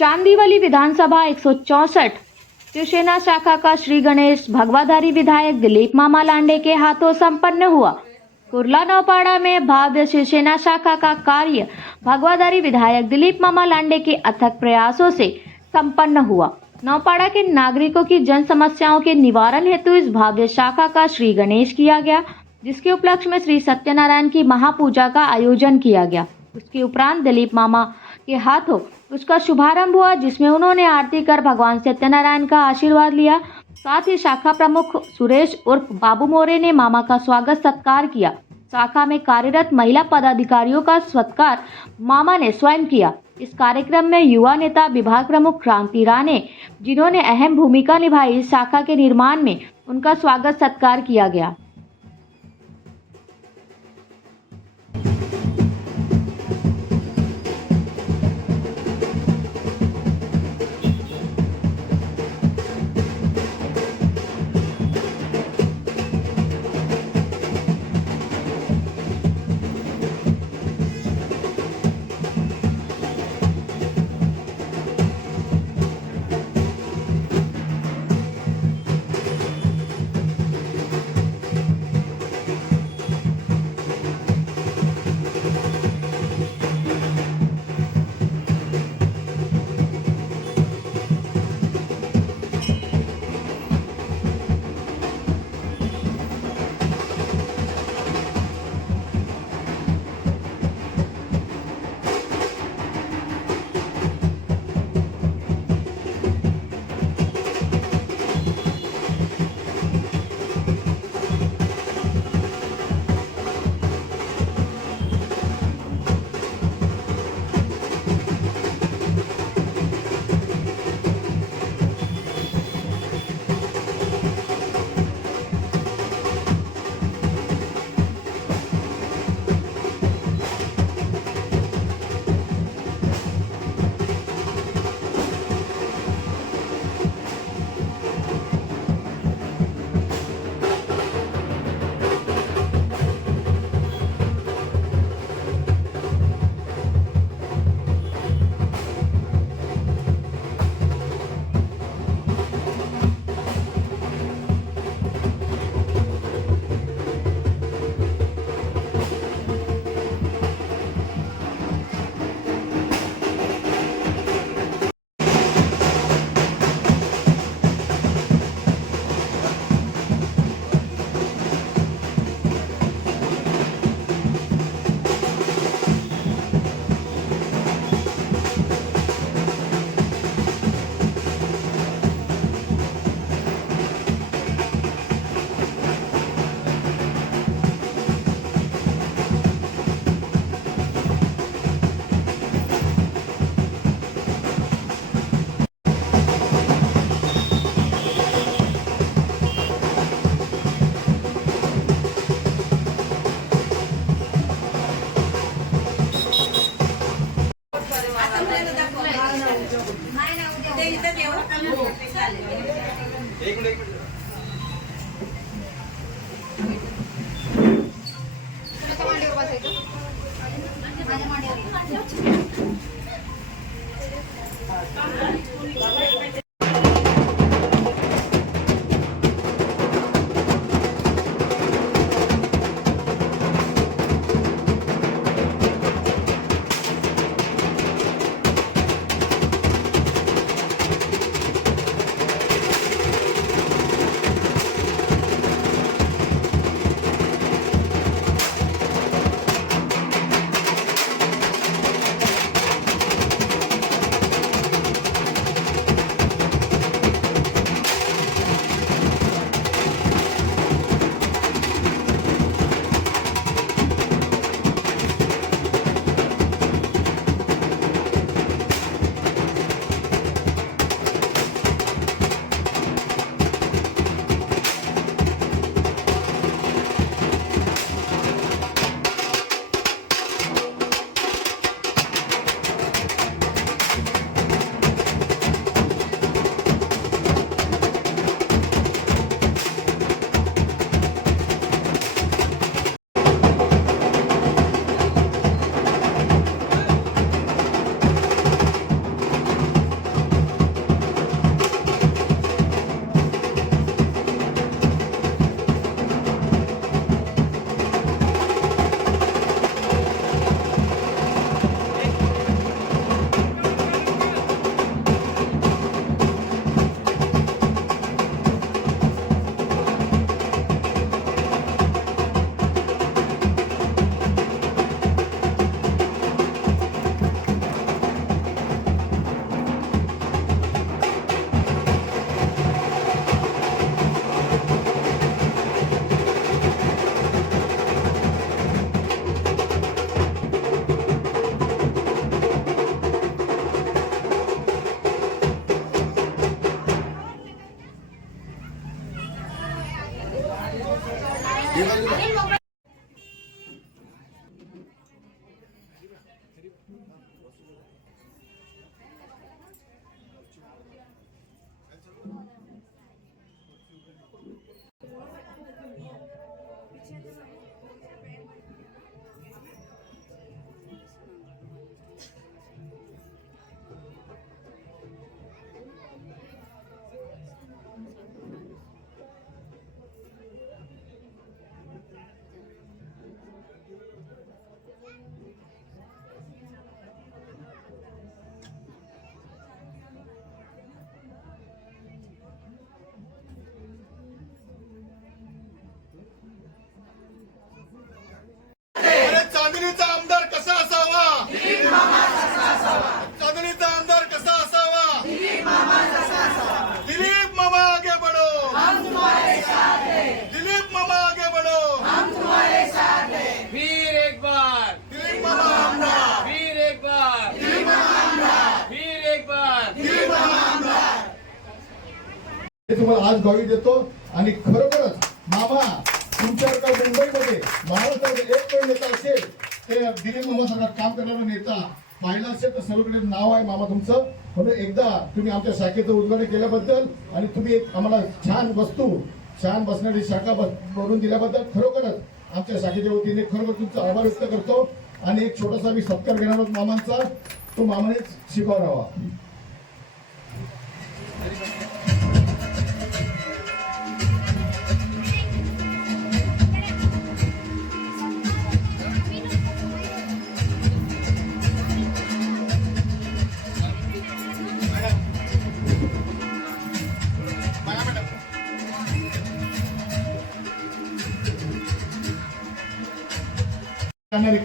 चांदीवली विधानसभा 164 शिवसेना शाखा का श्री गणेश भगवाधारी विधायक दिलीप मामा लांडे के हाथों संपन्न हुआ। कुर्ला नौपाड़ा में भव्य शिवसेना शाखा का कार्य भगवाधारी विधायक दिलीप मामा लांडे के अथक प्रयासों से संपन्न हुआ। नौपाड़ा के नागरिकों की जन समस्याओं के निवारण हेतु इस भव्य शाखा का श्री गणेश किया गया, जिसके उपलक्ष्य में श्री सत्यनारायण की महापूजा का आयोजन किया गया। उसके उपरांत दिलीप मामा के हाथों उसका शुभारंभ हुआ, जिसमें उन्होंने आरती कर भगवान सत्यनारायण का आशीर्वाद लिया। साथ ही शाखा प्रमुख सुरेश उर्फ बाबू मोरे ने मामा का स्वागत सत्कार किया। शाखा में कार्यरत महिला पदाधिकारियों का सत्कार मामा ने स्वयं किया। इस कार्यक्रम में युवा नेता विभाग प्रमुख क्रांति राणे, जिन्होंने अहम भूमिका निभाई, इस शाखा के निर्माण में उनका स्वागत सत्कार किया गया। चांदणीचा आमदार कसा असावा, चांदणीचा आमदार कसा असावा, दिलीप मामा आगे बढ़ो, दिलीप मामा आगे बढ़ो, वीर एक बार, दिलीप मामा आमदार, वीर एक बार, दिलीप मामा आमदार, वीर एक बार. दिलीप मामा आमदार. हे तुम्हाला आज ग्वाही देतो आणि खरोखरच मामा तुमच्याकडे मुंबईमध्ये महाराष्ट्रामध्ये एक कोण नेता असेल ते दिलीप मामा सारखा काम करणारा नेता पाहिला असेल तर सर्वकडे नाव आहे मामा तुमचं. म्हणून एकदा तुम्ही आमच्या शाखेचं उद्घाटन केल्याबद्दल आणि तुम्ही एक आम्हाला छान वस्तू छान बसणारी शाखा बनवून दिल्याबद्दल खरोखरच आमच्या शाखेच्या वतीने खरोखर तुमचा आभार व्यक्त करतो. आणि एक छोटासा मी सत्कार घेणार आहोत मामांचा, तो मामानेच शिकवावा.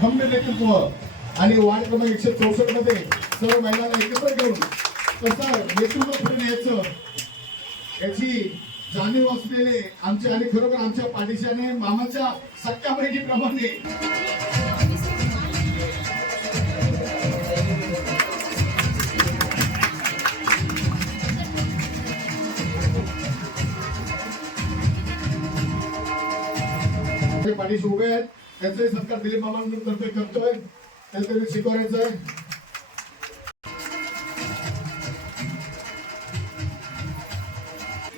खंबीर नेतृत्व आणि वार्ड क्रमांक 164 मध्ये सर्व महिलांना एकत्र घेऊन कसं नेतृत्व पुढे न्यायचं याची जाणीव असलेले आमचे आणि खरोखर आमच्या पाठीशाने मामाच्या सख्या बहिणीप्रमाणे पाठीशी उभे आहेत. त्याचाही सत्कार दिलीप मामांतर्फे करतोय. त्याचं शिकवायचं आहे.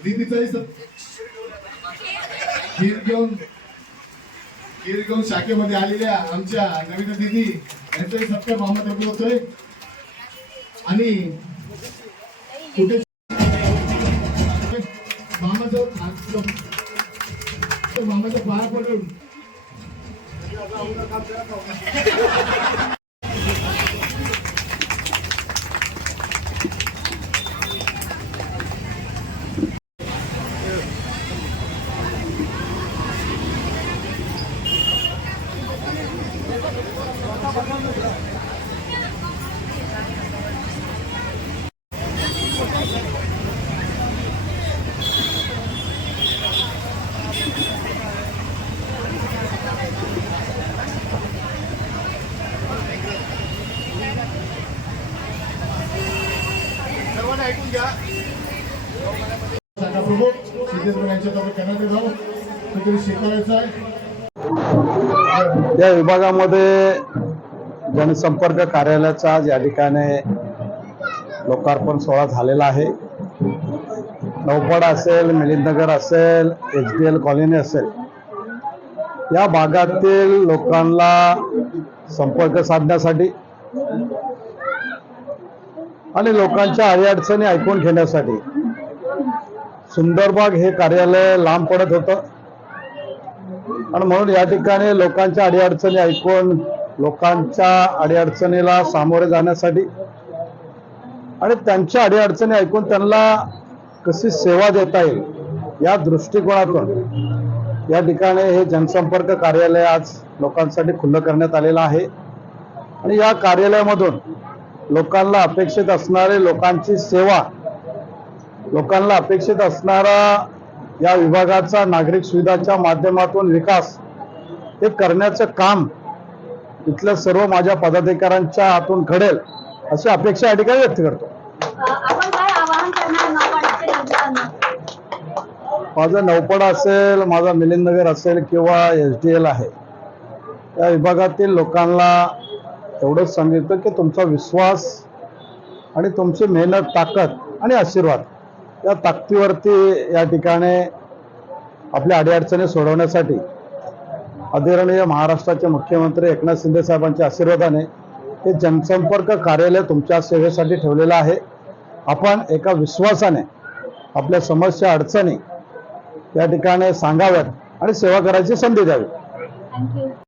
दीदीचाही खीर घेऊन शाखेमध्ये आलेल्या आमच्या नवीन दीदी यांचाही सत्कार मामातर्फे होतोय. आणि कुठे मामाच्या पाया पडून ऐकून घ्या. शाखा प्रमुख सिद्धेश्वर यांच्यातर्फे करण्यात येत आहोत. तुम्ही स्वीकारायचं आहे. या विभागामध्ये जनसंपर्क कार्यालयाचा आज या ठिकाणी लोकार्पण सोहळा झालेला आहे. नौपाडा असेल, मिलिंदनगर असेल, HDL कॉलनी असेल, या भागातील लोकांना संपर्क साधण्यासाठी आणि लोकांच्या अडीअडचणी ऐकून घेण्यासाठी सुंदरबाग हे कार्यालय लांब पडत होतं. आणि म्हणून या ठिकाणी लोकांच्या अडीअडचणी ऐकून लोकांच्या अडीअडचणीला सामोरे जाण्यासाठी आणि त्यांच्या अडीअडचणी ऐकून त्यांना कशी सेवा देता येईल या दृष्टिकोनातून या ठिकाणी हे जनसंपर्क कार्यालय आज लोकांसाठी खुलं करण्यात आलेलं आहे. आणि या कार्यालयामधून लोकांना अपेक्षित असणारे लोकांची सेवा, लोकांना अपेक्षित असणारा या विभागाचा नागरिक सुविधाच्या माध्यमातून विकास हे करण्याचं काम इथल्या सर्व माझ्या पदाधिकाऱ्यांच्या हातून घडेल अशी अपेक्षा या ठिकाणी व्यक्त करतो. माझा नौपाडा असेल, माझा मिलिंदनगर असेल किंवा HDL आहे, या विभागातील लोकांना एवढंच सांगितलं की तुमचा विश्वास आणि तुमची मेहनत, ताकद आणि आशीर्वाद या ताकदीवरती या ठिकाणी आपल्या अडीअडचणी सोडवण्यासाठी आदरणीय महाराष्ट्राचे मुख्यमंत्री एकनाथ शिंदे साहेबांच्या आशीर्वादाने हे जनसंपर्क कार्यालय तुमच्या सेवेसाठी ठेवलेलं आहे. आपण एका विश्वासाने आपल्या समस्या, अडचणी या ठिकाणी सांगाव्यात आणि सेवा करायची संधी द्यावी.